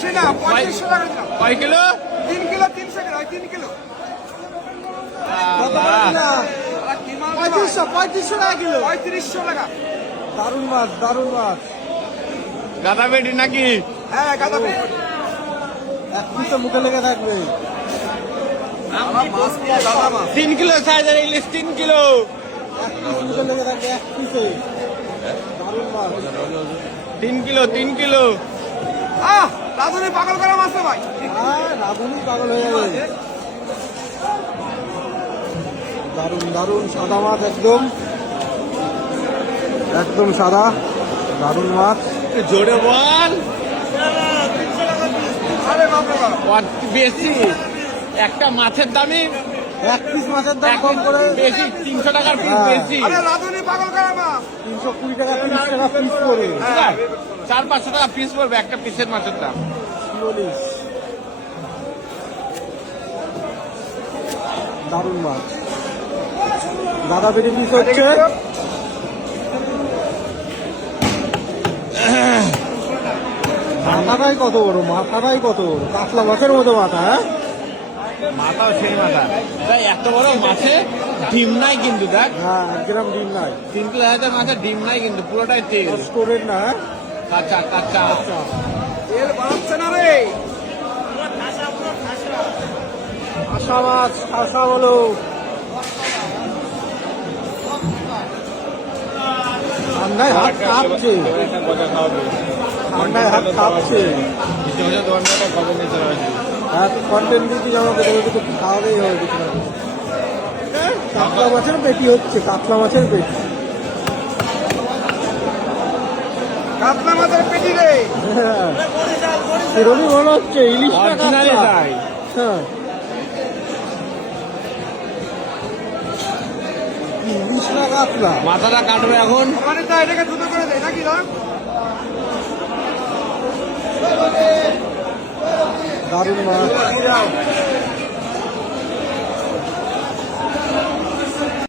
বেশি না 3500 টাকা দিলাম। কয় কিলো? 3 কিলো 300 গ্রাম 3 কিলো। পঁয়ত্রিশশো টাকা কিলো। 3500 টাকা। দারুণ মাছ, দারুণ মাছ। গাদা বেটি নাকি? হ্যাঁ গাদা পেটি। এক পিসে মুখে লেগে থাকবে। মাছ দিয়ে দাদা মাছ। 3 কিলো সাইজের ইলিশ 3 কিলো। এক পিস মুখে লেগে থাকবে এক পিসে। দারুণ মাছ। 3 কিলো 3 কিলো। রাধুনি পাগল করা মাছ তো ভাই। রাধুনি পাগল হয়ে যাবে। দারুণ দারুণ সাদা মাছ, একদম একদম সাদা, দারুণ মাছ। জোরে বল। আরে বাপরে বাপ। বেশি একটা মাছের দামই এক পিস মাছের দাম কম করে বেশি, 300 টাকার পিস বেশি। আরে রাধুনি পাগল করা মাছ। 320 টাকা 30 টাকা পিস করে। 400-500 টাকা পিস পড়বে একটা পিসের মাছের দাম। দারুণ মাছ। দাদা বেটি পিস হচ্ছে মাথাটাই কত বড়, মাথাটাই কত বড়, কাতলা মাছের মতো মাথা। হ্যাঁ, মাথাও সেই মাথা। তাই এত বড় মাছে ডিম নাই কিন্তু দেখ। হ্যাঁ, 1 গ্রাম ডিম নাই। 3 কিলো হাজার মাছের ডিম নাই কিন্তু, পুরোটাই তেল। স্টোরের না। হ্যাঁ, কাঁচা কাঁচা। তেল বাড়ছে না রে। আশা মাছ, আশা বলো। ঠান্ডায় হাত কাঁপছে, ঠান্ডায় হাত কাঁপছে। হ্যাঁ, কন্টেন্ট দিতে আমাকে তোকে তো খাওয়াতেই হবে কিছু না। কাতলা মাছের পেটি হচ্ছে, কাতলা মাছের পেটি। কাতলা মাছের পেটি রে। হ্যাঁ, সেরকমই মনে হচ্ছে। ইলিশ না Original কাতলা? তাই। হ্যাঁ, ইলিশ না কাতলা? মাথাটা কাটবে এখন। মানে তো এটাকে দুটো করে দেয় নাকি না? দারুণ মাছ।